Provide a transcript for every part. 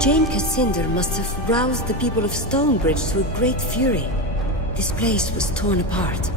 Jane Cassinder must have roused the people of Stonebridge to a great fury. This place was torn apart.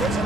Such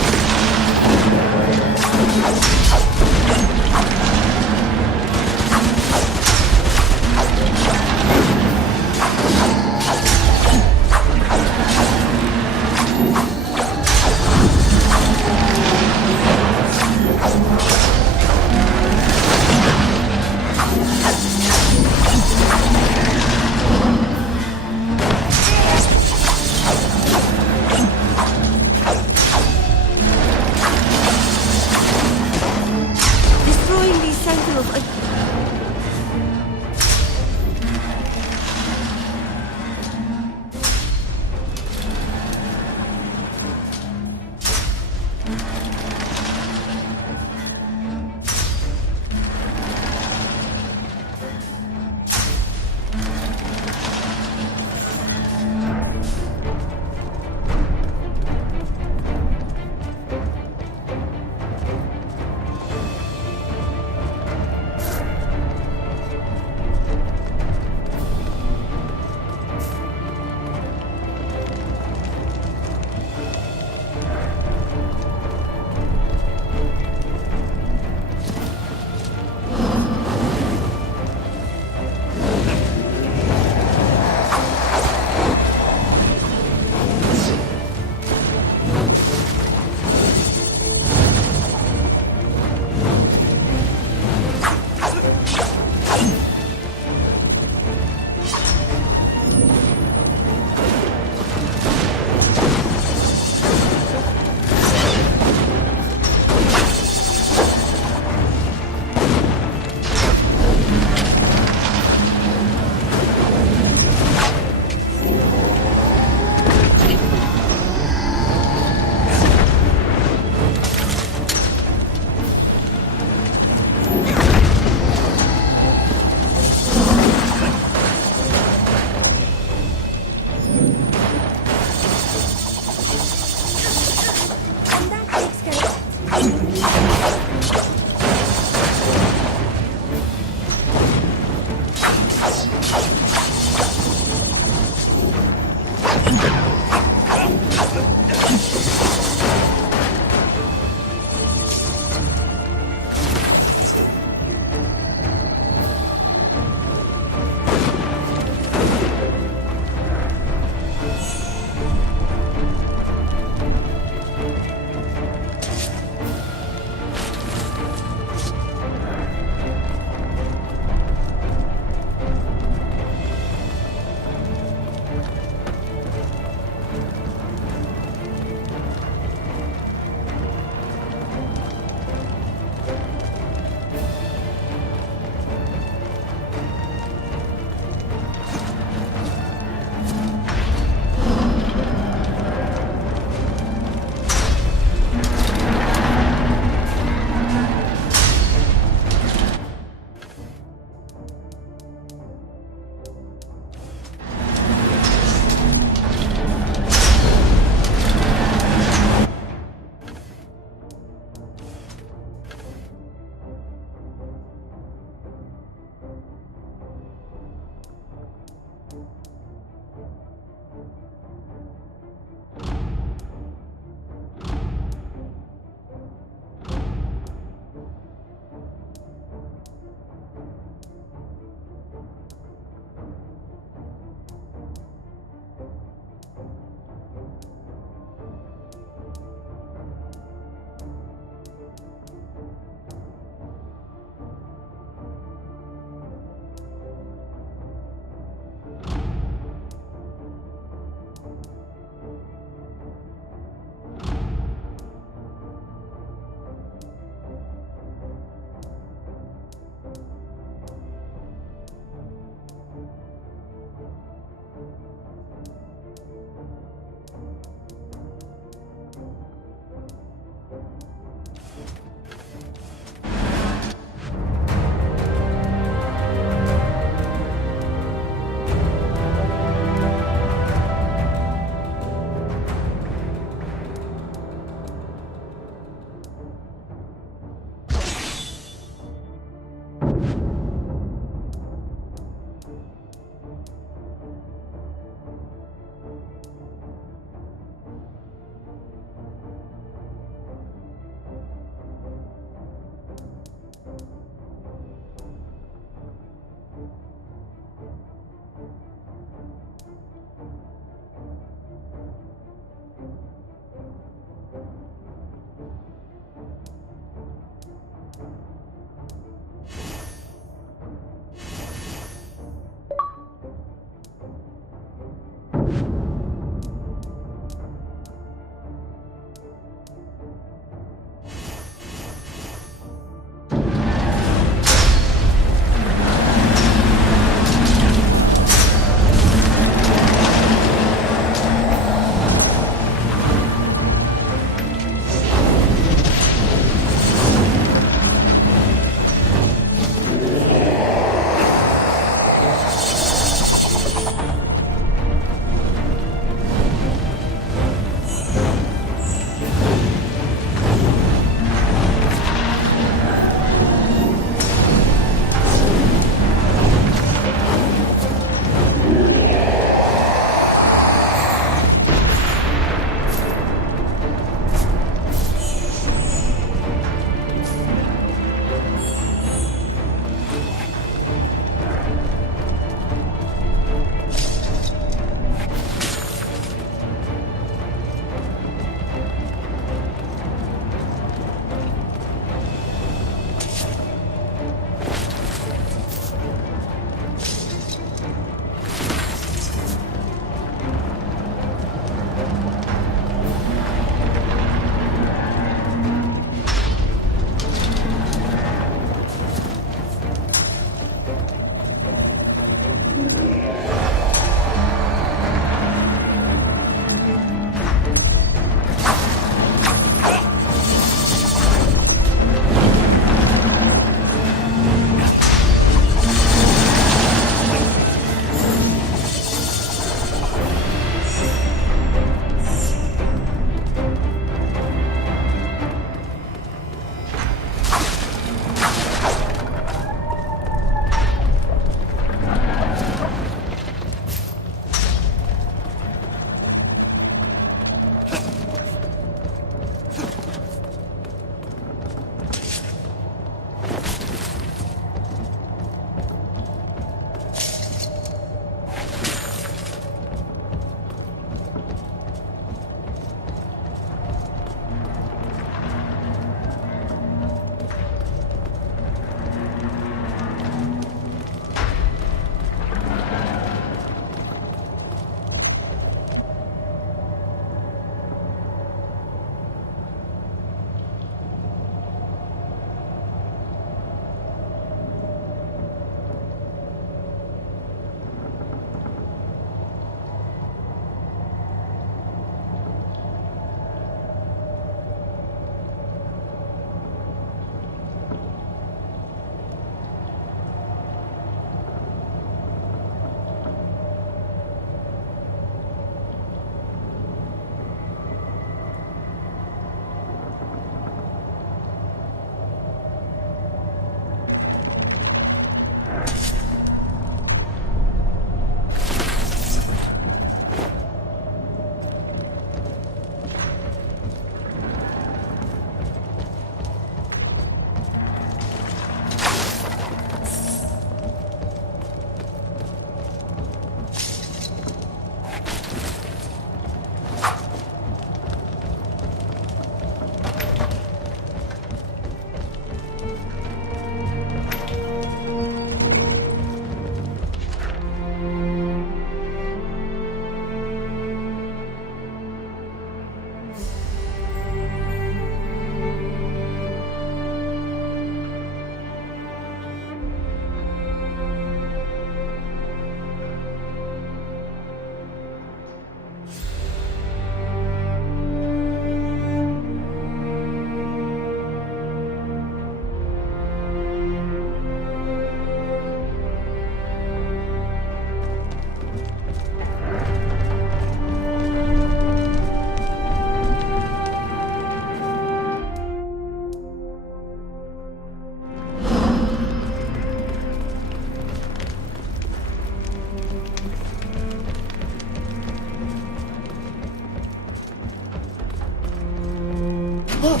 Look!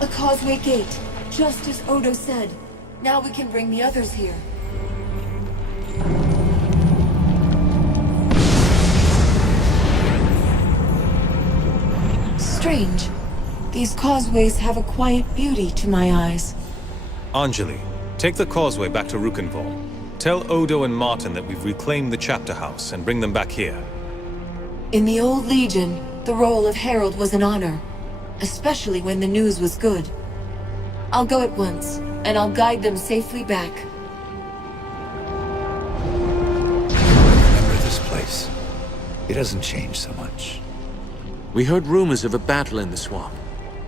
A causeway gate. Just as Odo said. Now we can bring the others here. Strange. These causeways have a quiet beauty to my eyes. Anjali, take the causeway back to Rukenval. Tell Odo and Martin that we've reclaimed the chapter house and bring them back here. In the old Legion, the role of Herald was an honor, especially when the news was good. I'll go at once, and I'll guide them safely back. Remember this place. It hasn't changed so much. We heard rumors of a battle in the swamp.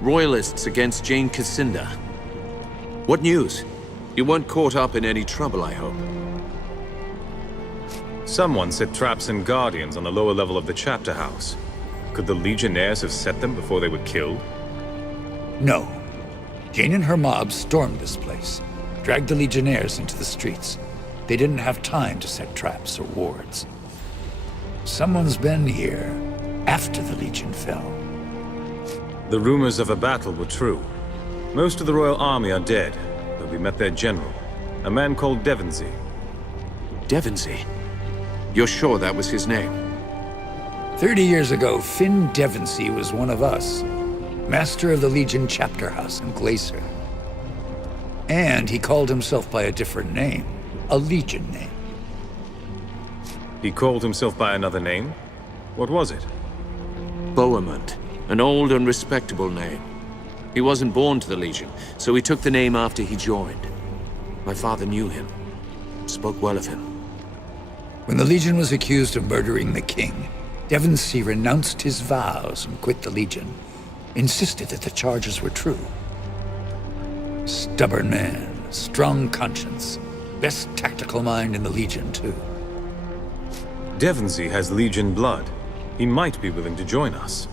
Royalists against Jane Cassinda. What news? You weren't caught up in any trouble, I hope. Someone set traps and guardians on the lower level of the chapter house. Could the Legionnaires have set them before they were killed? No. Jane and her mob stormed this place, dragged the Legionnaires into the streets. They didn't have time to set traps or wards. Someone's been here after the Legion fell. The rumors of a battle were true. Most of the Royal Army are dead, but we met their general, a man called Devonsey. Devonsey? You're sure that was his name? 30 years ago, Finn Devonsey was one of us, master of the Legion chapter house in Glacier. And he called himself by a different name, a Legion name. He called himself by another name? What was it? Bohemond, an old and respectable name. He wasn't born to the Legion, so he took the name after he joined. My father knew him, spoke well of him. When the Legion was accused of murdering the king, Devonsey renounced his vows and quit the Legion, insisted that the charges were true. Stubborn man, strong conscience, best tactical mind in the Legion, too. Devonsey has Legion blood. He might be willing to join us.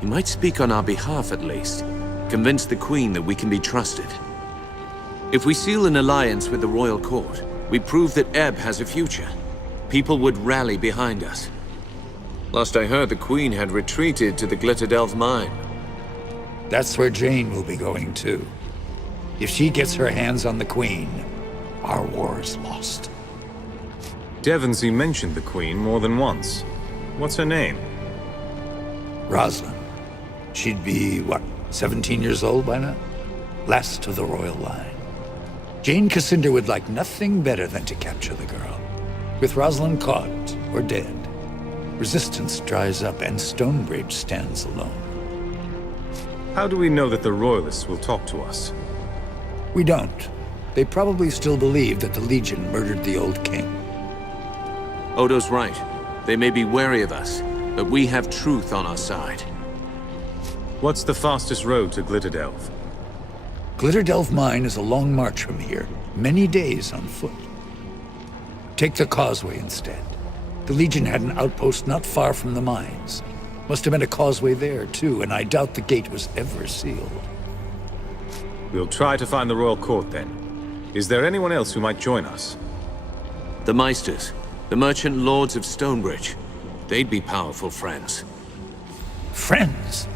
He might speak on our behalf at least, convince the Queen that we can be trusted. If we seal an alliance with the Royal Court, we prove that Ebb has a future. People would rally behind us. Last I heard, the Queen had retreated to the Glitterdelve mine. That's where Jane will be going, too. If she gets her hands on the Queen, our war is lost. Devonsey mentioned the Queen more than once. What's her name? Rosalind. She'd be, what, 17 years old by now? Last of the royal line. Jane Cassinda would like nothing better than to capture the girl. With Rosalind caught or dead, resistance dries up and Stonebridge stands alone. How do we know that the Royalists will talk to us? We don't. They probably still believe that the Legion murdered the old king. Odo's right. They may be wary of us, but we have truth on our side. What's the fastest road to Glitterdelve? Glitterdelve Mine is a long march from here, many days on foot. Take the causeway instead. The Legion had an outpost not far from the mines. Must have been a causeway there, too, and I doubt the gate was ever sealed. We'll try to find the Royal Court then. Is there anyone else who might join us? The Meisters, the merchant lords of Stonebridge. They'd be powerful friends. Friends?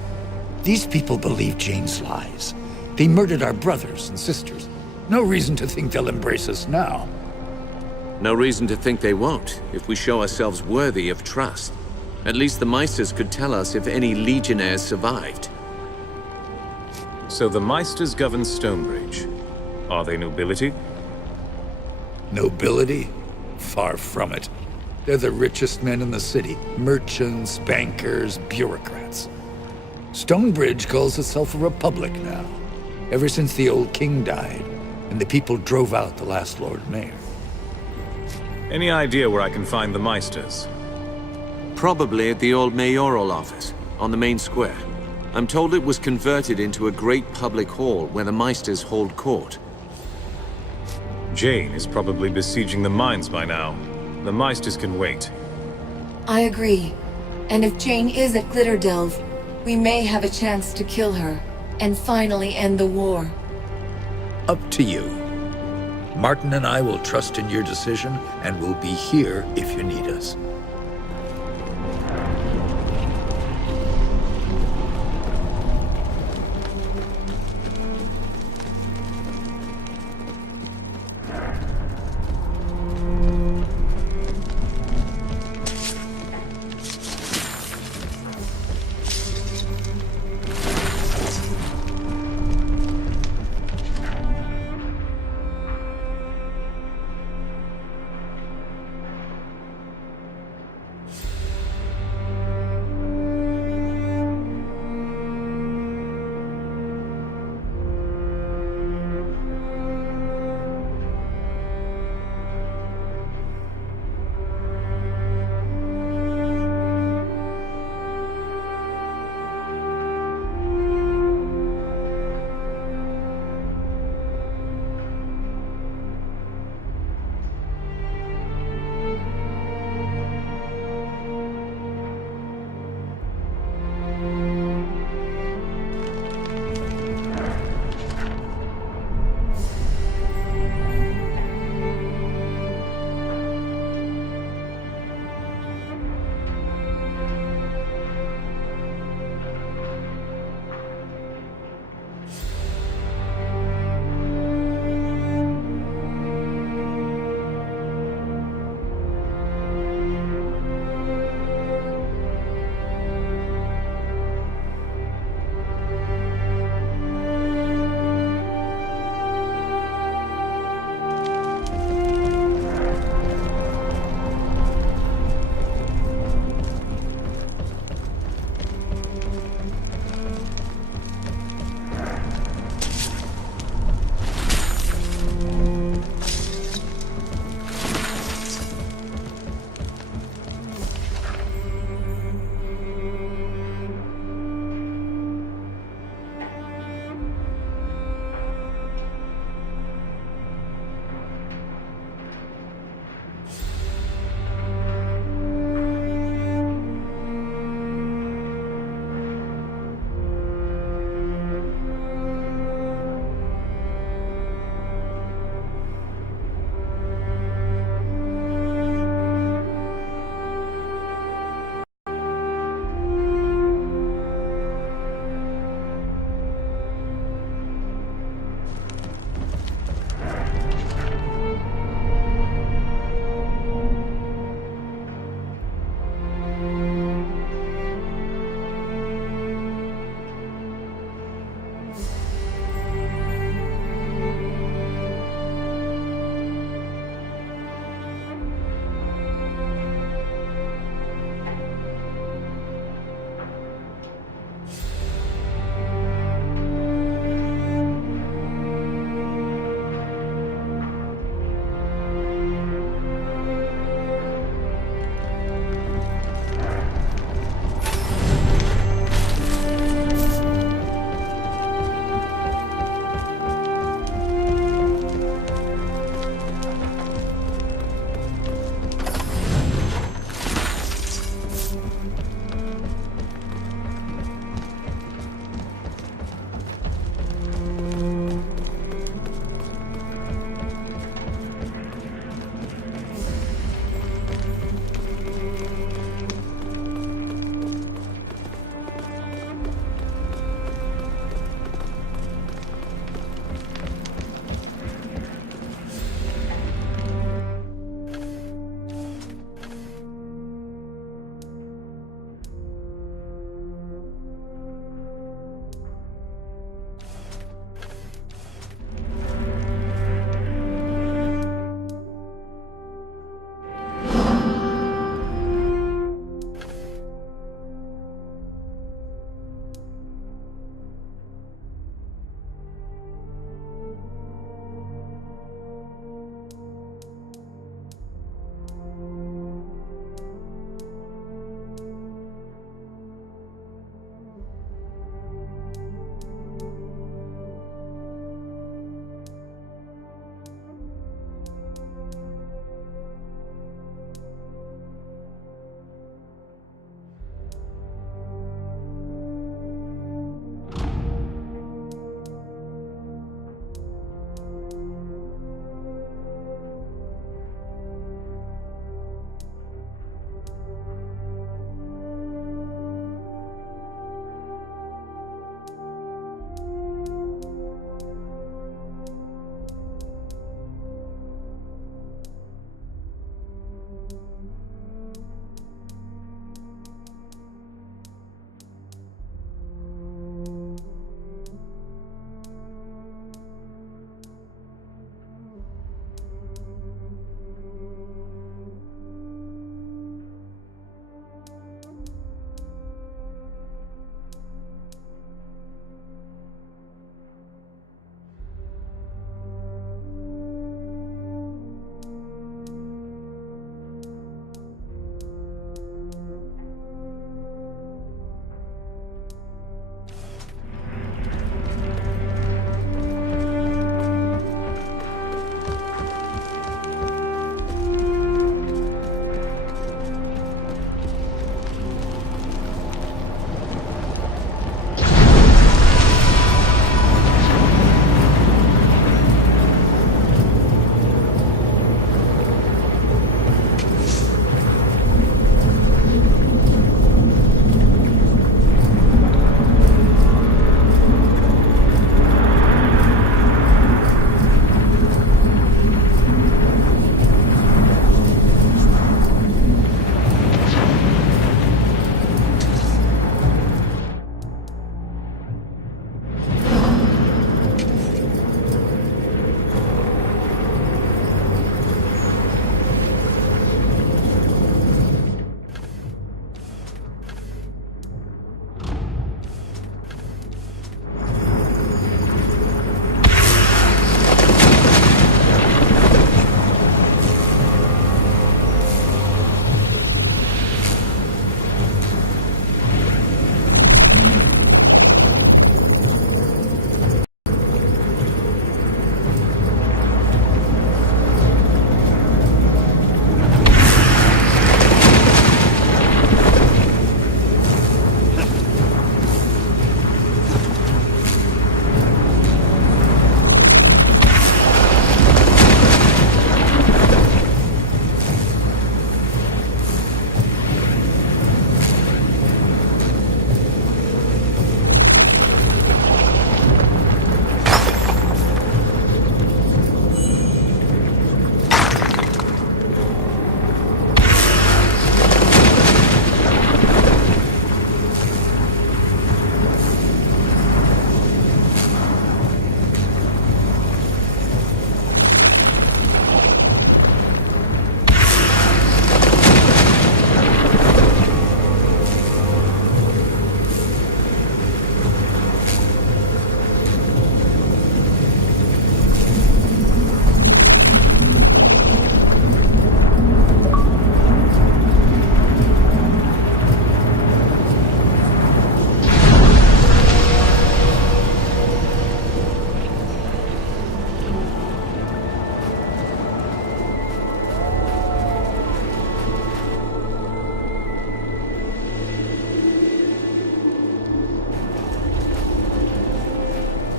These people believe Jane's lies. They murdered our brothers and sisters. No reason to think they'll embrace us now. No reason to think they won't, if we show ourselves worthy of trust. At least the Meisters could tell us if any Legionnaires survived. So the Meisters govern Stonebridge. Are they nobility? Nobility? Far from it. They're the richest men in the city. Merchants, bankers, bureaucrats. Stonebridge calls itself a republic now. Ever since the old king died, and the people drove out the last Lord Mayor. Any idea where I can find the Meisters? Probably at the old mayoral office, on the main square. I'm told it was converted into a great public hall where the Meisters hold court. Jane is probably besieging the mines by now. The Meisters can wait. I agree. And if Jane is at Glitterdelve, we may have a chance to kill her, and finally end the war. Up to you. Martin and I will trust in your decision, and we'll be here if you need us.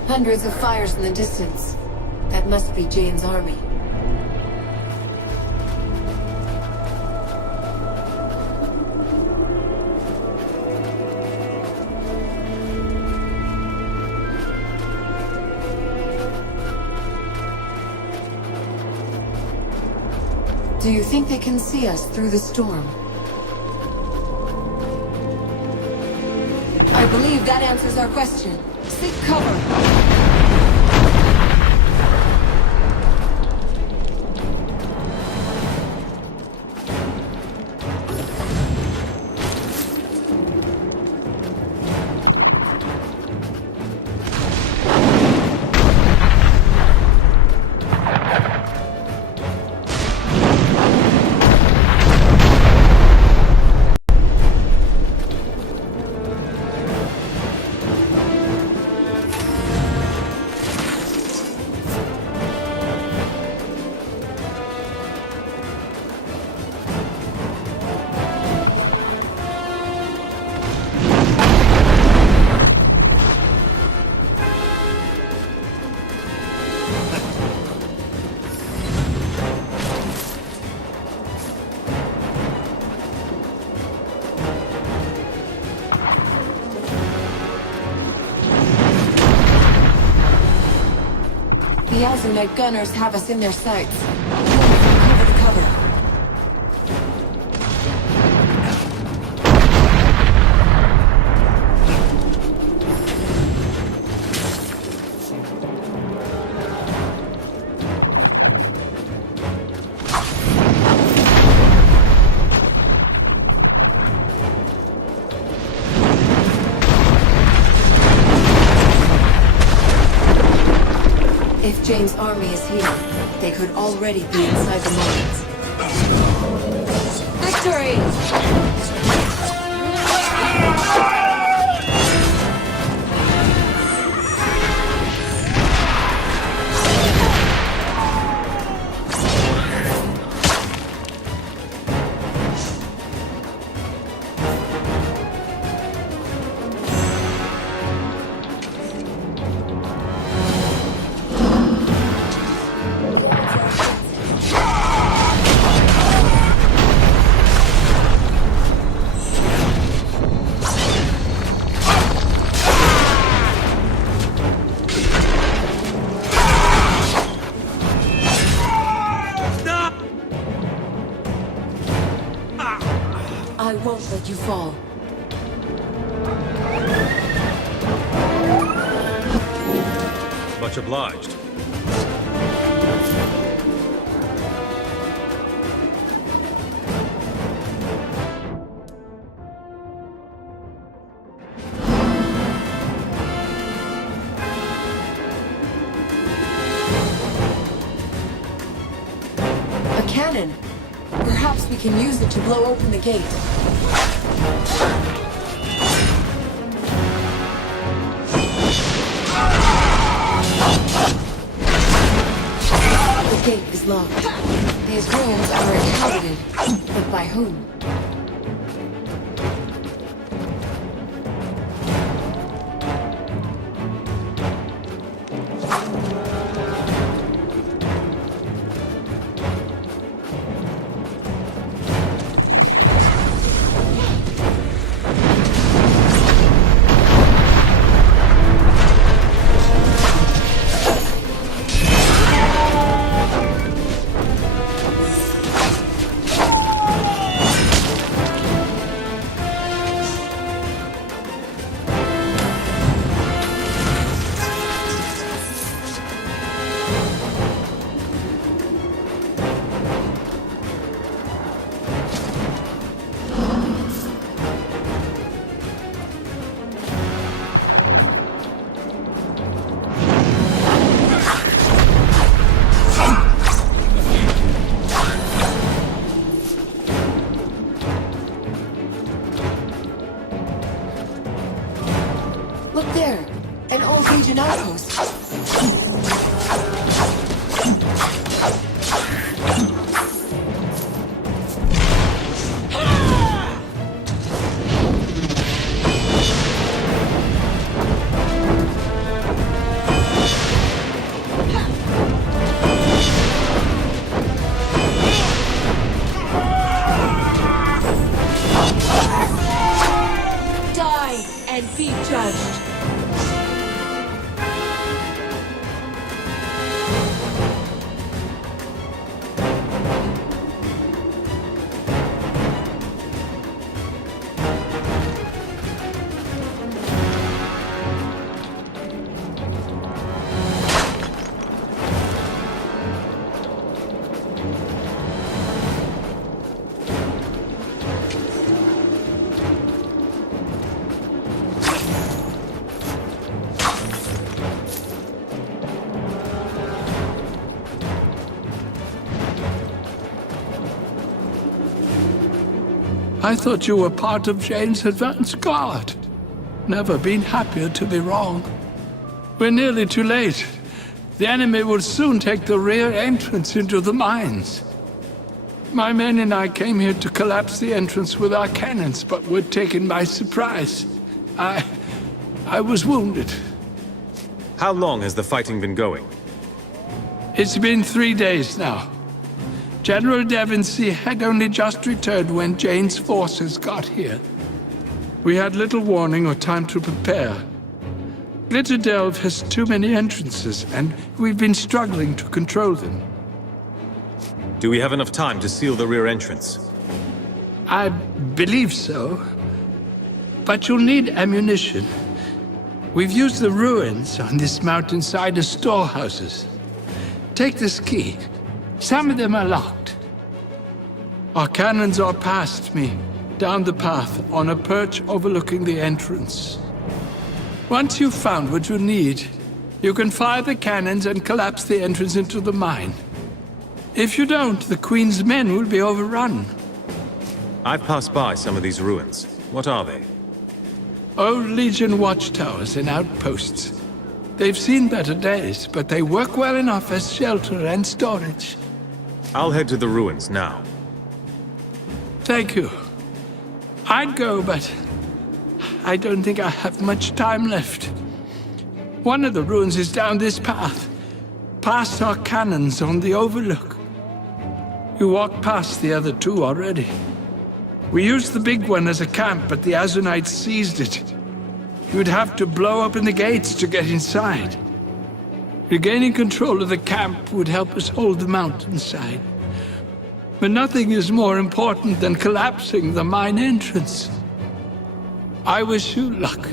Hundreds of fires in the distance. That must be Jane's army. Do you think they can see us through the storm? I believe that answers our question. Seek cover. The Azumite gunners have us in their sights. Cover to cover. If Jane's army is here, they could already be inside the mines. Victory! I won't let you fall. Much obliged. A cannon. Perhaps we can use it to blow open the gate. The gate is locked. These rooms are inhabited, but by whom? Look there, an old Legion outpost. outpost. I thought you were part of Jane's advance guard. Never been happier to be wrong. We're nearly too late. The enemy will soon take the rear entrance into the mines. My men and I came here to collapse the entrance with our cannons, but were taken by surprise. I was wounded. How long has the fighting been going? It's been 3 days now. General Devonsey had only just returned when Jane's forces got here. We had little warning or time to prepare. Glitterdelve has too many entrances, and we've been struggling to control them. Do we have enough time to seal the rear entrance? I believe so. But you'll need ammunition. We've used the ruins on this mountainside as storehouses. Take this key. Some of them are locked. Our cannons are past me, down the path, on a perch overlooking the entrance. Once you've found what you need, you can fire the cannons and collapse the entrance into the mine. If you don't, the Queen's men will be overrun. I've passed by some of these ruins. What are they? Old Legion watchtowers and outposts. They've seen better days, but they work well enough as shelter and storage. I'll head to the ruins now. Thank you. I'd go, but I don't think I have much time left. One of the ruins is down this path, past our cannons on the overlook. You walked past the other two already. We used the big one as a camp, but the Azunites seized it. You'd have to blow open the gates to get inside. Regaining control of the camp would help us hold the mountainside. But nothing is more important than collapsing the mine entrance. I wish you luck.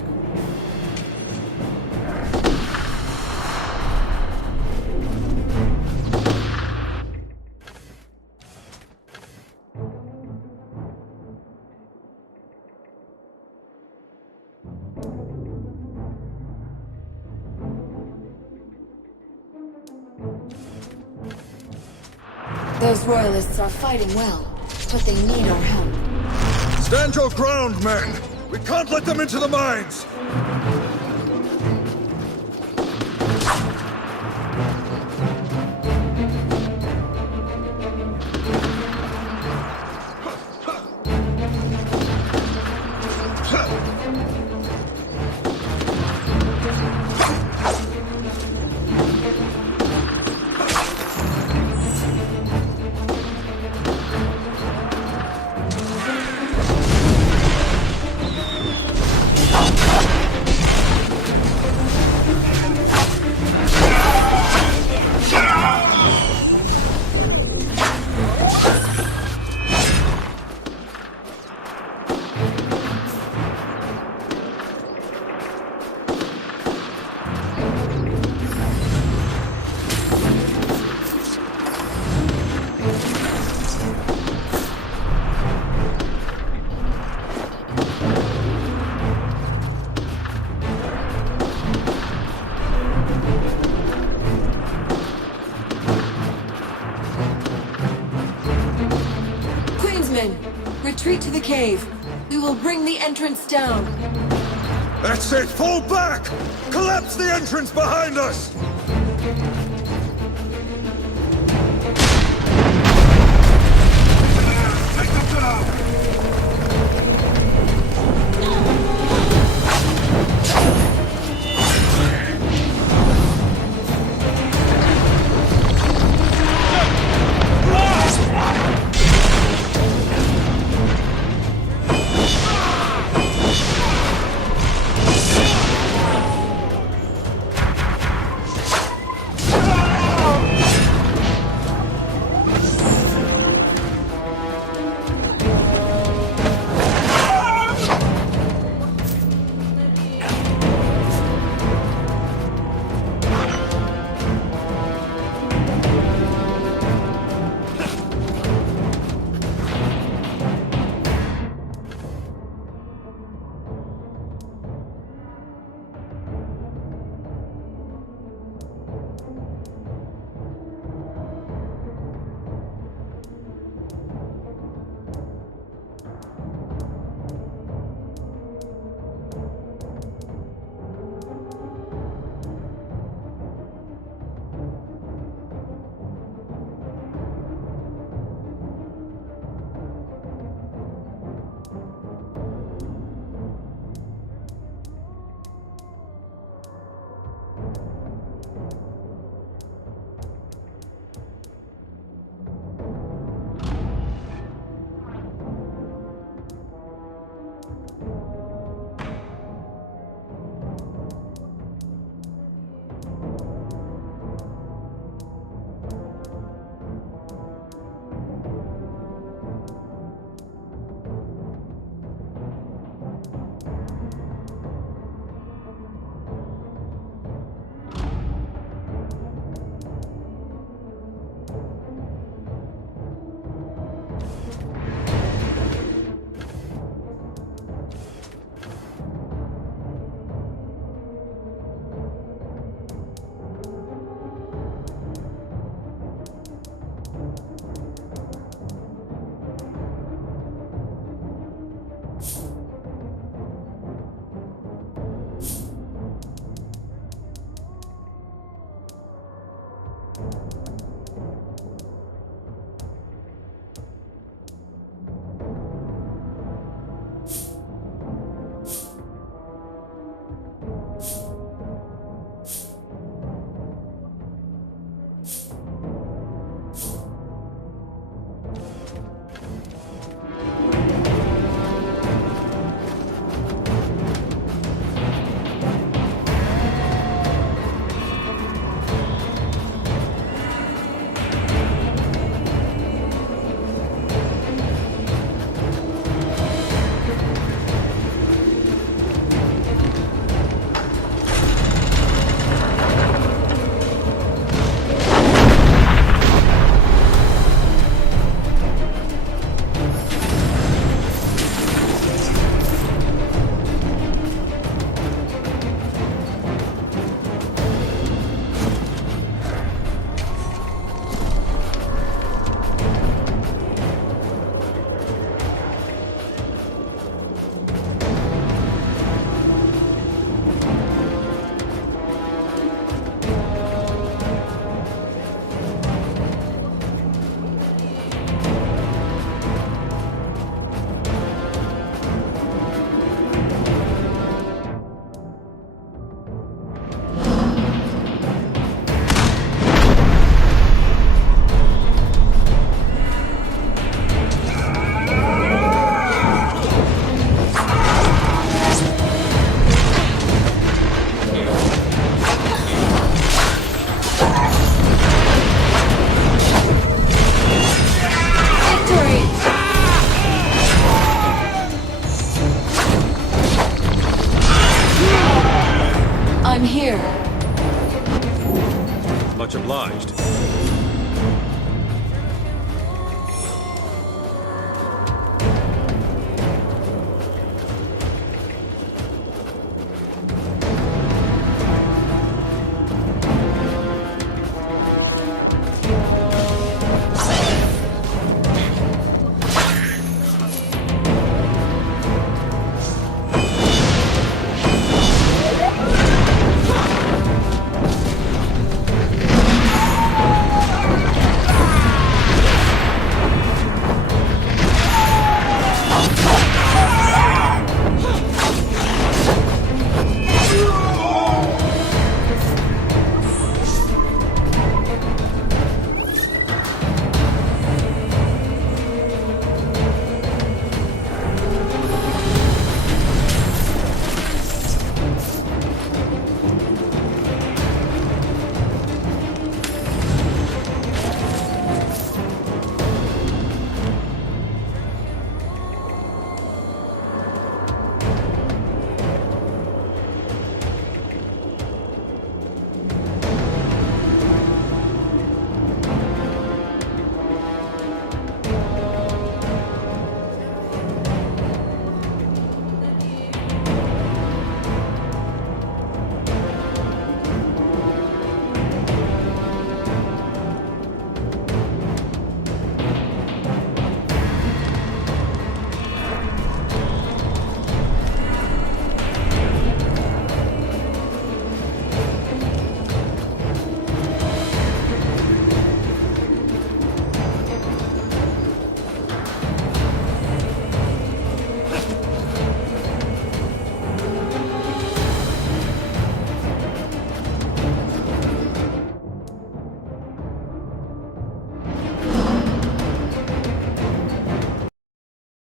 Those royalists are fighting well, but they need our help. Stand your ground, men! We can't let them into the mines! Retreat to the cave. We will bring the entrance down. That's it! Fall back! Collapse the entrance behind us! Take them down! Victory! I'm here. Much obliged.